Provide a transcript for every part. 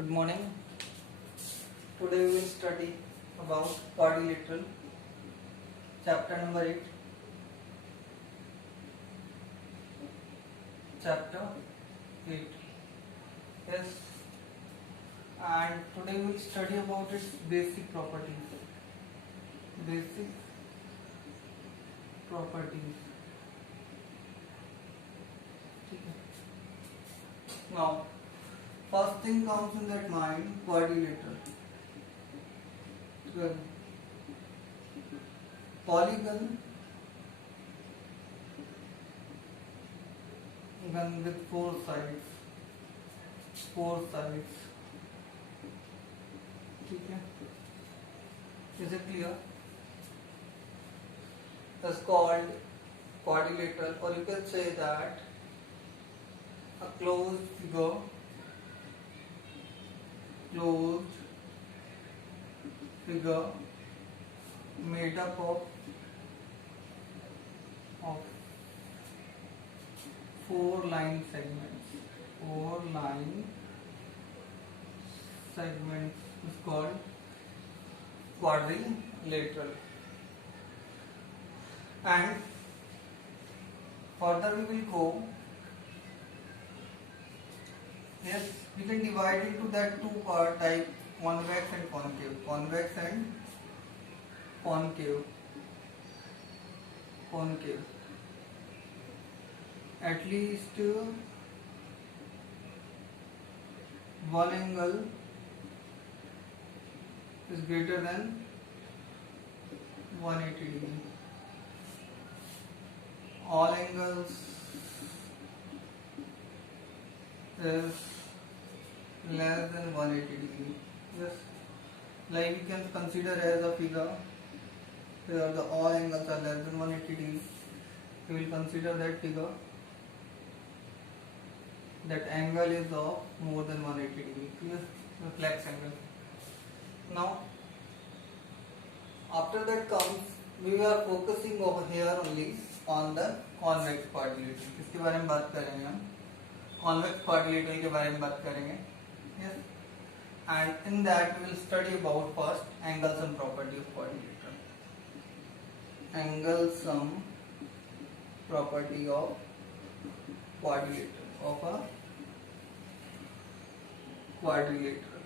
Good morning. Today we will study about quadrilateral, chapter number 8. Chapter 8. Yes. And today we will study about its basic properties. Basic properties. Now, first thing comes in that mind, quadrilateral. Polygon gun with four sides. ठीक है, is it clear? That's called quadrilateral, or you can say that a closed figure made up of four line segments. Four line segments is called quadrilateral. And further we will go. Yes, we can divide into that two part type, convex and concave. Convex and concave. At least one angle is greater than 180 degree. All angles is less than 180 degree. Yes, like we can consider as a figure where the all angles are less than 180 degree. We will consider that figure. That angle is of more than 180 degree. Clear? The flex angle. Now, after that comes, we are focusing over here only on the convex quadrilateral. इसके बारे में बात करेंगे हम. Convex quadrilateral के बारे में बात करेंगे. Yes. And in that we will study about first angle sum property of quadrilateral. Angle sum property of quadrilateral, of a quadrilateral.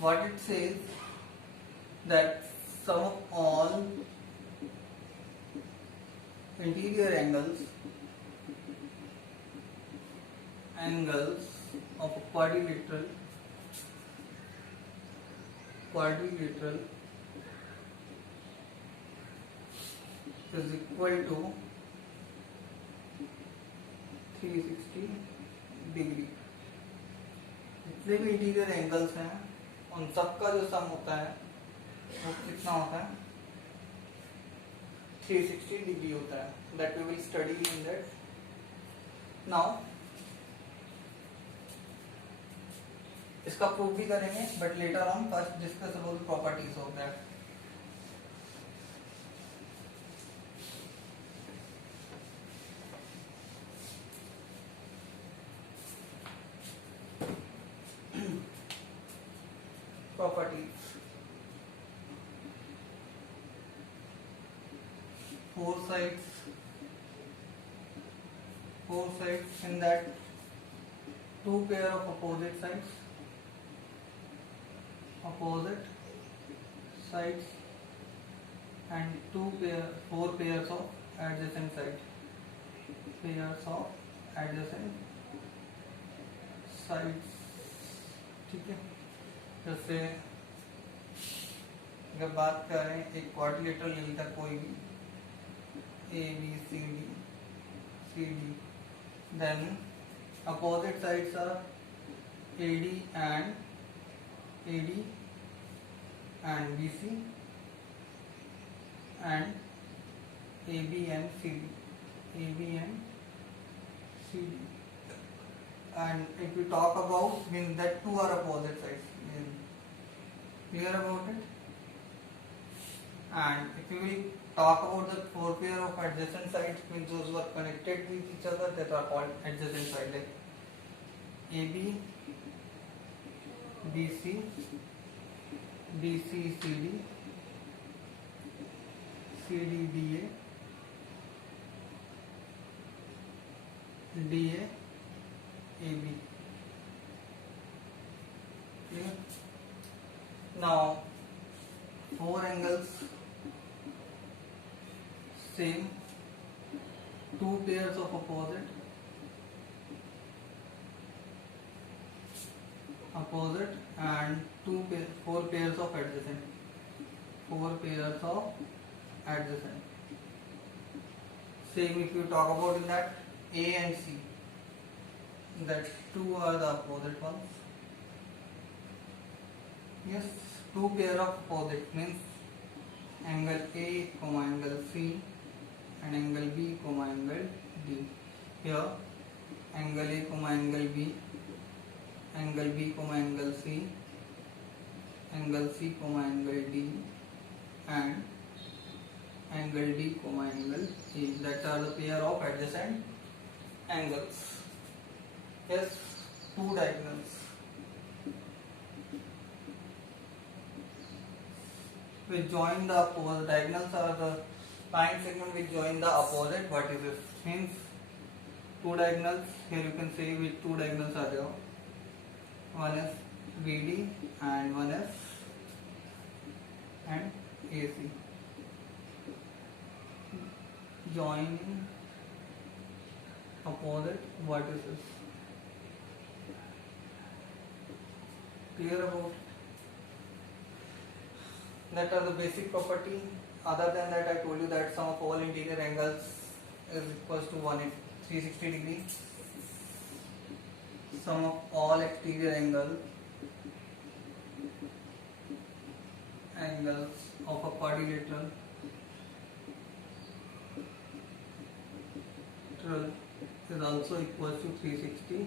What it says, that sum of all interior angles of a quadrilateral is equal to 360 degree. जितने भी interior angles हैं उन सब का जो सम होता है वो कितना होता है? 360 डिग्री होता है. That we will study in that. Now इसका प्रूफ भी करेंगे, but later on. First discuss about properties of that. Properties. Four sides in that two pair of opposite sides and four pairs of adjacent sides. ठीक है. जैसे अगर बात करें एक क्वाड्रिलेटरल ले लेता कोई भी A B C D, then opposite sides are A D and B C and A B and C D. And if we talk about, means that two are opposite sides. Clear about it? And if we will talk about the four pair of adjacent sides, means those who are connected with each other, that are called adjacent side. Like AB, BC, BC CD, CD DA, DA AB. Okay. Now 4 angles same, 2 pairs of opposite and 4 pairs of adjacent. 4 pairs of adjacent. Same if you talk about in that A and C, that 2 are the opposite ones. Yes, 2 pair of opposite means angle A, angle C and angle B, angle D. Here angle A, angle B, angle B, angle C, angle C, angle D and angle D, angle E. That are the pair of adjacent angles. Yes, 2 diagonals which join the opposite. Diagonals are the line segment which join the opposite vertices. Means 2 diagonals. Here you can say which 2 diagonals are there. One is BD and one is and AC. Joining opposite vertices. Clear about it? That are the basic property. Other than that, I told you that sum of all interior angles is equals to 360 degree. Sum of all exterior angles of a quadrilateral is also equals to 360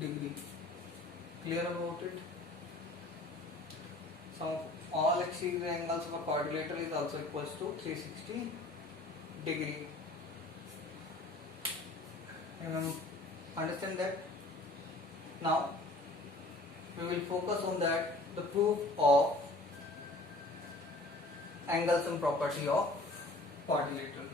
degree. Clear about it? Sum of all exterior angles of a quadrilateral is also equals to 360 degree. Understand that? Now we will focus on that, the proof of angle sum property of quadrilateral.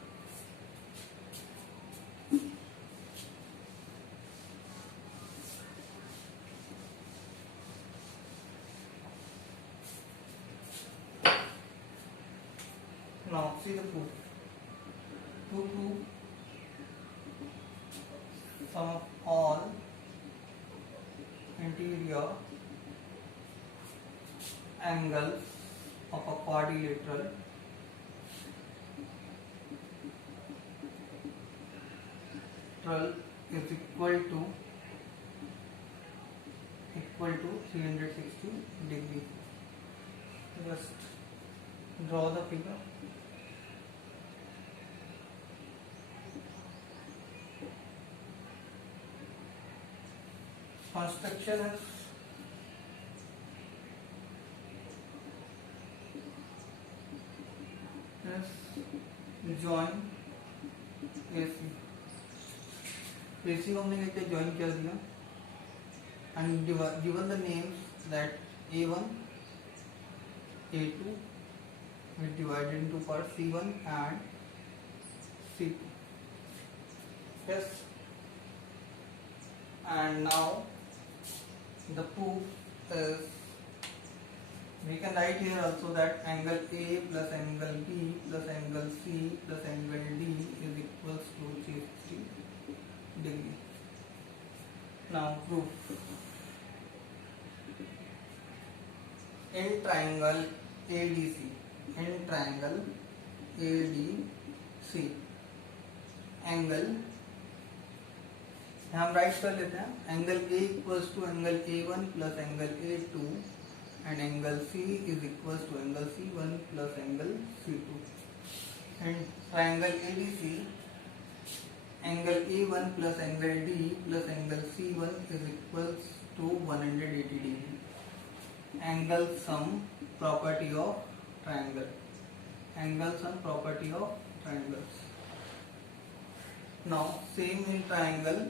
Now see the proof. To prove sum of all interior angles of a quadrilateral is equal to 360 degree. Just draw the figure. Construction is join AC. AC को हमने क्या join कर दिया and given the names that A1, A2 is divided into parts C1 and C2. Yes, and now the proof is, we can write here also that angle A plus angle B plus angle C plus angle D is equals to 360 degree. Now proof. In triangle ADC, angle हम write कर लेते हैं, angle A equals to angle A1 plus angle A2 and angle C is equals to angle C1 plus angle C2 and triangle ADC angle A1 plus angle D plus angle C1 is equals to 180 degree. Angle sum property of triangle, angle sum property of triangles. Now same in triangle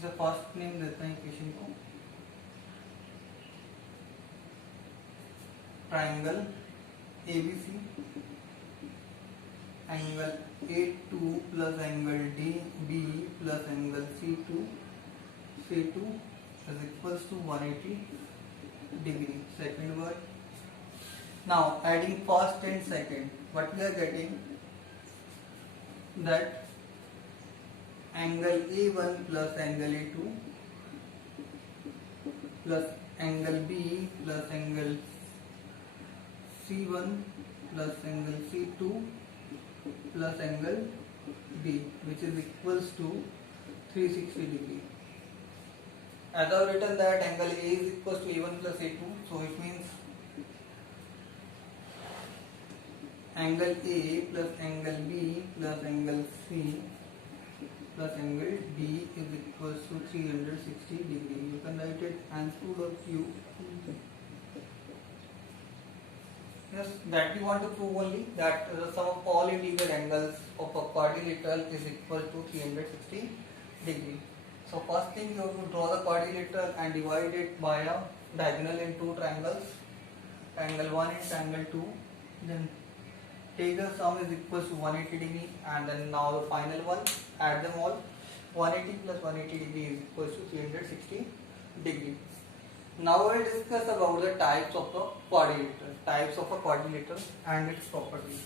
इसे first name देते हैं equation को triangle ABC, angle A2 plus angle DB plus angle C2 is equals to 180 degree. Second word. Now adding first and second, what we are getting that angle A1 plus angle A2 plus angle B plus angle C1 plus angle C2 plus angle B, which is equals to 360 degree. As I have written that angle A is equals to A1 plus A2, so it means angle A plus angle B plus angle C plus angle D is equals to 360 degree. You can write it and prove of Q. Yes, that we want to prove only that the sum of all integral angles of a quadrilateral is equal to 360 degree. So first thing you have to draw the quadrilateral and divide it by a diagonal in two triangles, angle 1 and angle 2. Then take the sum is equals to 180 degree, and then now the final one, add them all. 180 plus 180 degree is equals to 360 degree. Now we'll discuss about the types of the quadrilateral and its properties.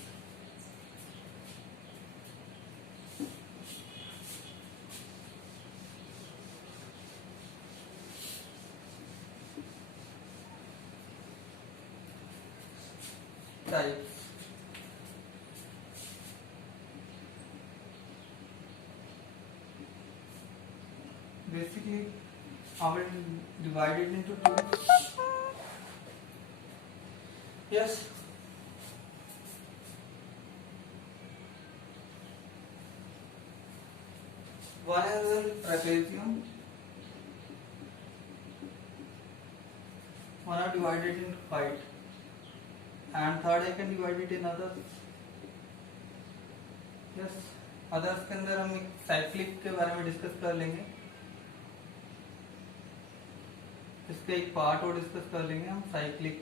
Types. Basically, I will divide it into two. Yes. One is a trapezium. One are divided into 5. And third I can divide it in others. Yes. Others के अंदर हम एक cyclic के बारे में discuss कर लेंगे. इसका एक पार्ट और डिस्कस कर लेंगे हम, cyclic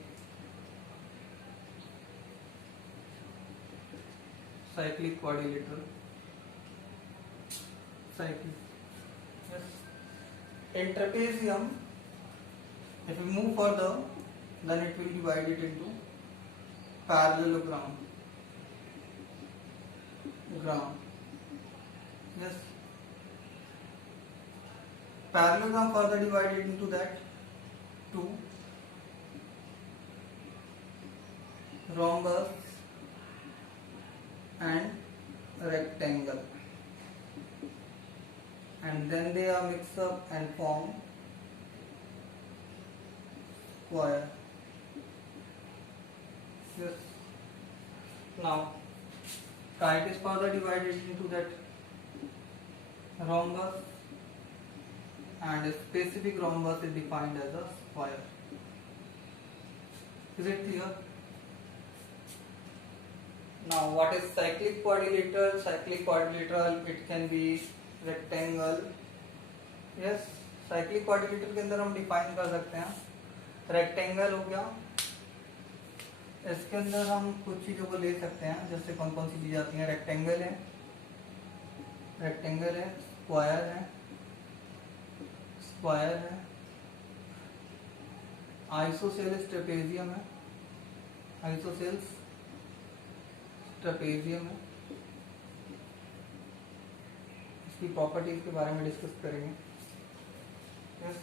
quadrilateral. Cyclic. Yes. In trapezium, if we move further, then it will divide it into parallelogram. Yes. Parallelogram further divided into that two rhombus and rectangle, and then they are mixed up and form square. Yes. Now kite is further divided into that rhombus, and a specific rhombus is defined as a square. Is it clear? Now what is cyclic quadrilateral? Cyclic quadrilateral, it can be rectangle. Yes, cyclic quadrilateral के अंदर हम define कर सकते हैं rectangle हो गया. इसके अंदर हम कुछ चीजों को ले सकते हैं, जैसे कौन कौन सी चीजें आती हैं. रेक्टेंगल है, स्क्वायर है, आइसोसेल्स ट्रेपेजियम है, इसकी प्रॉपर्टीज के बारे में डिस्कस करेंगे. Yes.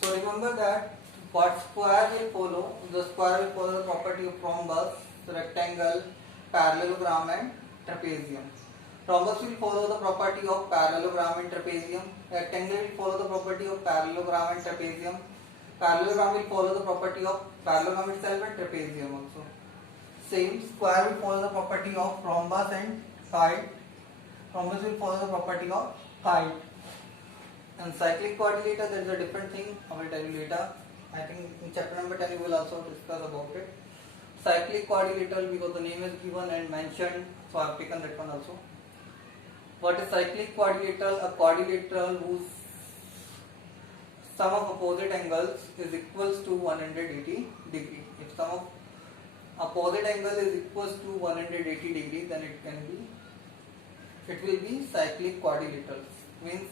So remember that what square will follow? The square will follow the property of rhombus, rectangle, parallelogram and trapezium. Rhombus will follow the property of parallelogram and trapezium. Rectangle will follow the property of parallelogram and trapezium. Parallelogram will follow the property of parallelogram itself and trapezium also. Same, square will follow the property of rhombus and kite. Rhombus will follow the property of kite. And cyclic quadrilateral, there is a different thing. I will tell you later. I think in chapter number 10 we will also discuss about it. Cyclic quadrilateral, because the name is given and mentioned, so I have taken that one also. What is cyclic quadrilateral? A quadrilateral whose sum of opposite angles is equals to 180 degree. If sum of opposite angle is equals to 180 degree, then it will be cyclic quadrilateral. Means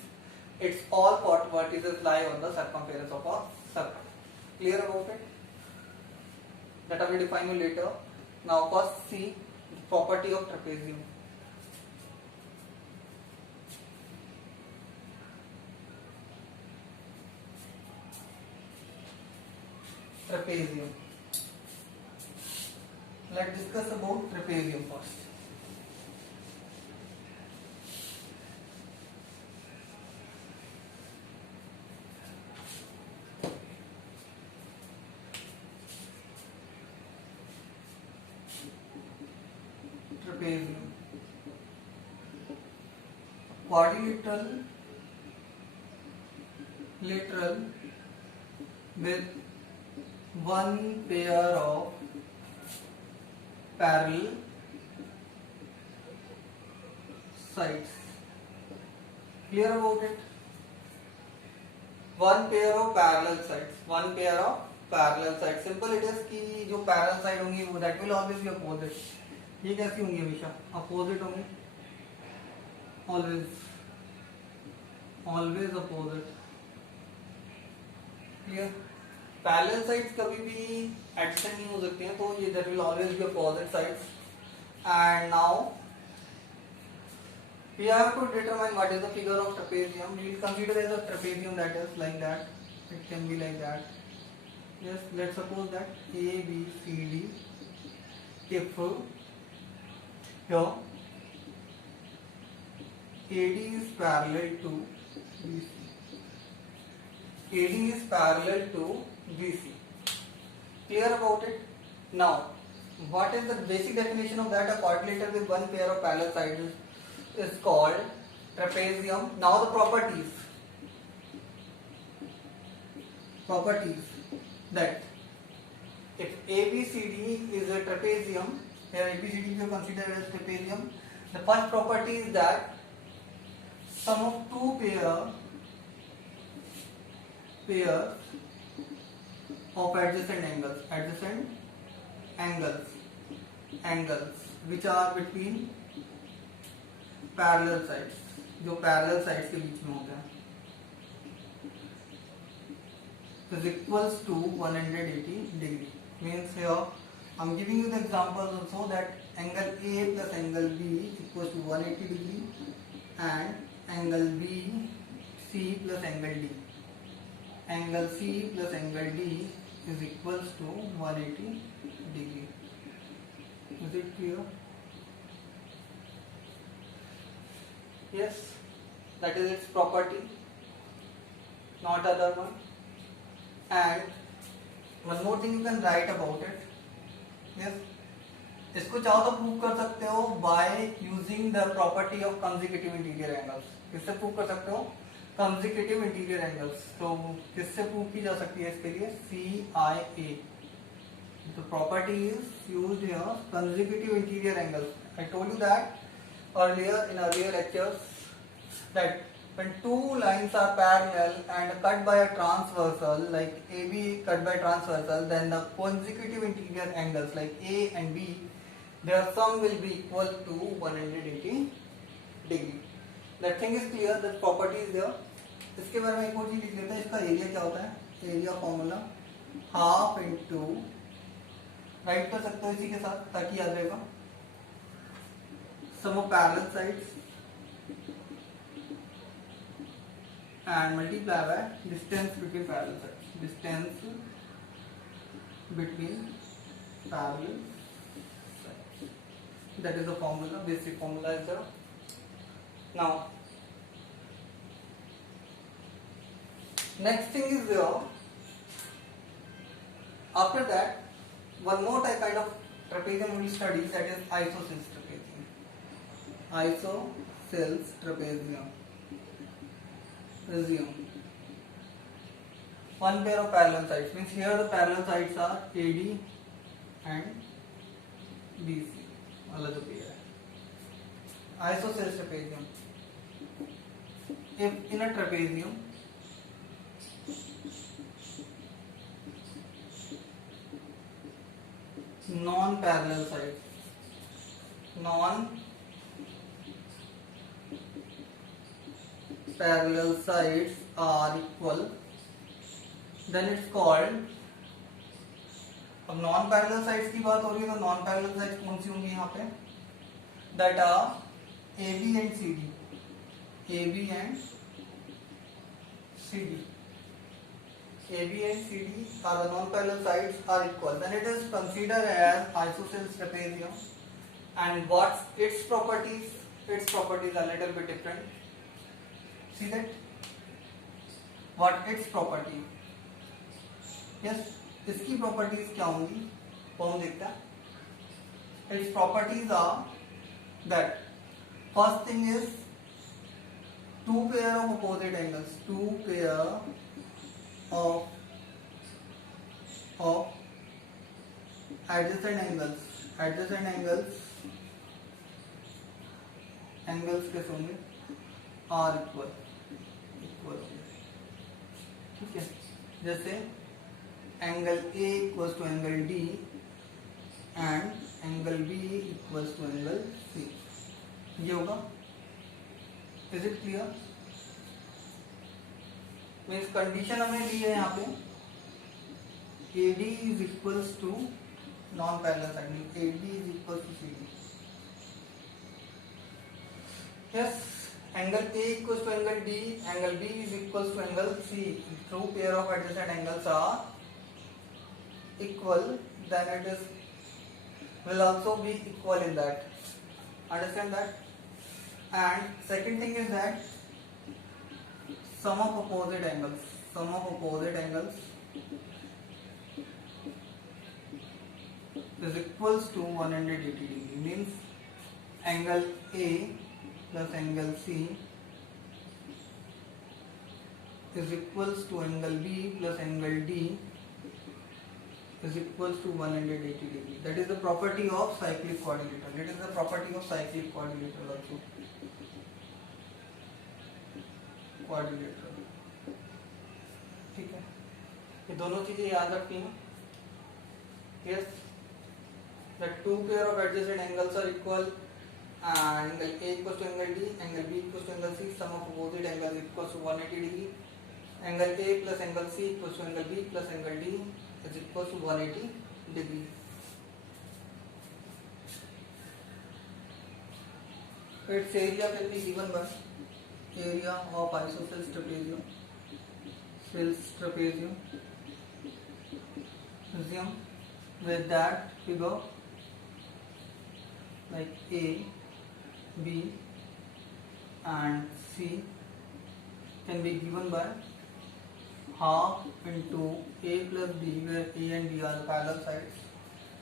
its all vertices lie on the circumference of a circle. Clear about it? That I will define you later. Now first see the property of trapezium. Trapezium. Let's discuss about trapezium first. Trapezium. Quadrilateral lateral with one pair of parallel sides. Clear about it? One pair of parallel sides. One pair of parallel sides. Simple it is कि जो parallel side होंगी वो that will always be opposite. ये कैसी होंगी हमेशा? Opposite होंगी. Always opposite. Clear? Parallel sides कभी भी एडजेसेंट नहीं हो सकते हैं, तो ये that will always be opposite sides. And now we have to determine what is the figure of trapezium. We will consider as a trapezium that is like that. It can be like that. Yes, let's suppose that A B C D. If here AD is parallel to BC. AD is parallel to BC. Clear about it? Now, what is the basic definition of that? A quadrilateral with one pair of parallel sides is called trapezium. Now the properties that if ABCD is a trapezium, here ABCD is considered as trapezium. The first property is that sum of two pairs of adjacent angles which are between parallel sides, जो parallel sides के बीच में होते हैं, is equals to 180 degree. Means here I'm giving you the examples also that angle A plus angle B equals to 180 degree and angle BC plus angle D. Angle C plus angle D is equals to 180 degree. Is it clear? Yes, that is its property, not other one. And one more thing you can write about it. Yes, इसको चाहो तो prove कर सकते हो by using the property of consecutive interior angles. किससे prove कर सकते हो? Consecutive interior angles. तो किससे प्रूव की जा सकती है इसके लिए? CIA. The property is used here, consecutive interior angles. I told you that earlier in earlier lectures that when two lines are parallel and cut by a transversal, like AB cut by transversal, then the consecutive interior angles like A and B, their sum will be equal to 180 degree. That thing is clear, that property is there. इसके बारे में एक और चीज लिख लेते हैं. इसका एरिया क्या होता है? Area formula half into, write कर सकते हो इसी के साथ ताकि याद रहेगा, sum of parallel sides and multiply by distance between parallel sides. Distance between parallel sides. That is the formula. Basic formula is there. Now, next thing is there. After that, one more kind of trapezium we will study, that is isosceles trapezium. Isosceles trapezium. One pair of parallel sides, means here the parallel sides are AD and BC वाला जो pair है. Isosceles trapezium. if in a trapezium non-parallel sides are equal, then it's called, अब non parallel sides की बात हो रही है तो नॉन पैरेलल साइड्स कौन सी होंगी यहाँ पे, that are A B and C D, A B and C D, A, B and C, D are the non-parallel sides are equal. Then it is considered as isosceles trapezium. And what's its properties? Its properties are little bit different. See that? What its property? Yes, इसकी properties क्या होंगी? कौन देखता है? Its properties are that first thing is two pair of opposite angles. Two pair of adjacent angles कैसे होंगे, are equal होंगे, ठीक है। जैसे angle A equals to angle D and angle B equals to angle C, ये होगा। Is it clear? Means condition हमें दी है यहाँ पे AD is equals to non parallel side, AD is equals to CD। Yes, angle A equals to angle D, angle B is equals to angle C, true pair of adjacent angles are equal, then it is will also be equal in that. Understand that? And second thing is that sum of opposite angles is equals to 180 degree. Means angle A plus angle C is equals to angle B plus angle D is equals to 180 degree. That is the property of cyclic quadrilateral. It is the property of cyclic quadrilateral also. Quadrilateral, ठीक है। ये दोनों चीजें याद रखनी है। Yes, the two pair of adjacent angles are equal. Angle A equals to angle D, angle B equals to angle C. Sum of opposite angles equals to 180 degree. Angle A plus angle C equals to angle B plus angle D is equals to 180 degree. Its area can be given by area of isosceles trapezium with that figure like A, B and C can be given by half into A plus B, where A and B are parallel sides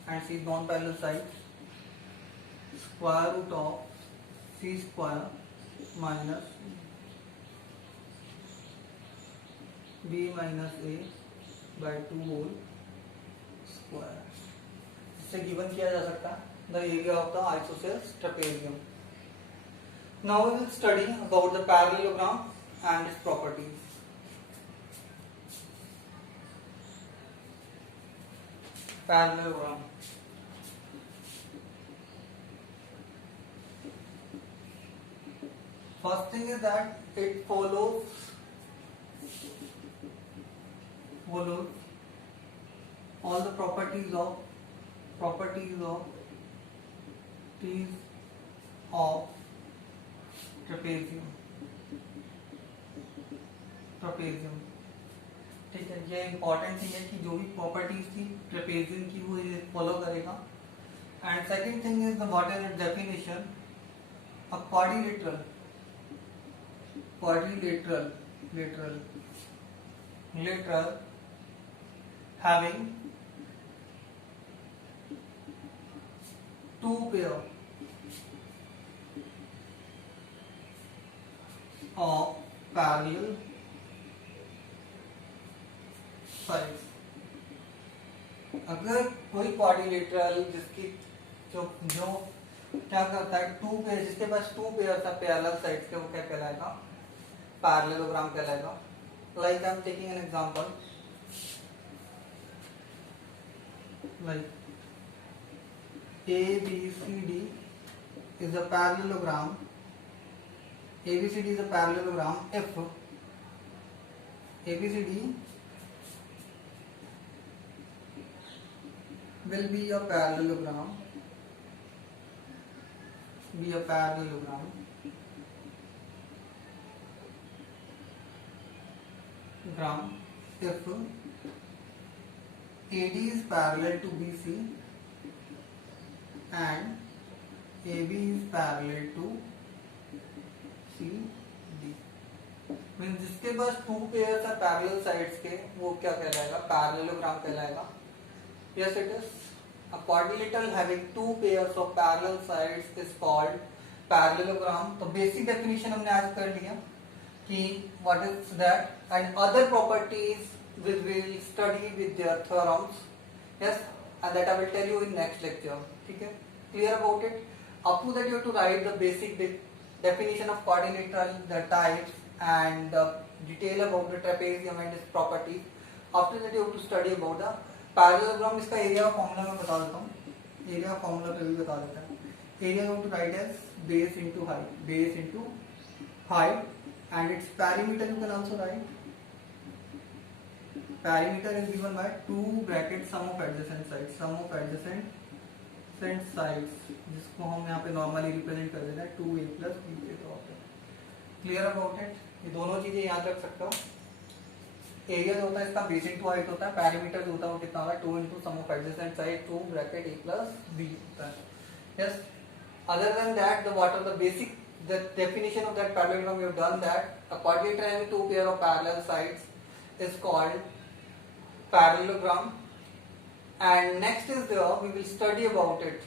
and C non-parallel sides, square root of C square minus B minus A by 2 whole square. इससे given किया जा सकता है the area of the isosceles trapezium. Now we will study about the parallelogram and its properties. Parallelogram. First thing is that it follows all the properties of trapezium. ठीक है, ये important thing है कि जो भी प्रॉपर्टीज थी trapezium की वो ये फॉलो करेगा। And second thing is what is it's definition, a quadrilateral having two pair of parallel sides। अगर कोई क्वाड्रिलेटरल जिसकी जो क्या करता है, टू पेयर, जिसके पास टू पेयर था पैरेलल साइड्स के, वो क्या कहलाएगा, पैरेललोग्राम कहलाएगा। Like I am taking an example, like ABCD is a parallelogram. ABCD is a parallelogram if ABCD will be a parallelogram if AD is parallel to BC and AB is parallel to CD। Means जिसके पास two pairs है parallel sides के, वो क्या कहलाएगा? Parallelogram कहलाएगा। Yes it is. A quadrilateral having two pairs of parallel sides is called parallelogram। तो basic definition हमने आज कर लिया कि what is that, and other properties we will study with their theorems, yes, and that I will tell you in next lecture। ठीक है, clear about it? Up to that you have to write the basic definition of quadrilateral, the types and the detail about the trapezium and its properties। After that you have to study about the parallelogram. इसका area का formula मैं बता देता हूँ, area का formula पे भी बता देता हूँ। Area you to write as base into height and its perimeter you can also write. Perimeter is given by 2 bracket sum of adjacent sides, जिसको हम यहाँ पे नॉर्मली रिप्रेजेंट कर देते हैं 2a + b के तौर पे। Clear about it? ये दोनों चीजें याद रख सकते हो। एरिया जो होता है इसका बेस इनटू हाइट होता है, पैरामीटर जो होता है वो कितना होगा? 2 × sum of adjacent side 2 bracket a + b होता है। Yes, other than that the what are the basic the definition of that parallelogram, you have done that. A quadrilateral having two pair of parallel sides is called parallelogram. And next is there we will study about it,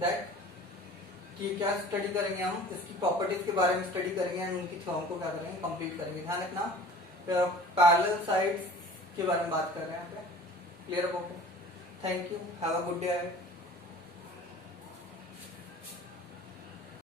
that कि क्या study करेंगे हम, इसकी properties के बारे में study करेंगे and उनकी थ्योरम को क्या करेंगे? कंप्लीट करेंगे। ध्यान रखना पैरेलल साइड्स के बारे में बात कर रहे हैं यहाँ पे। Clear about it? Thank you, have a good day.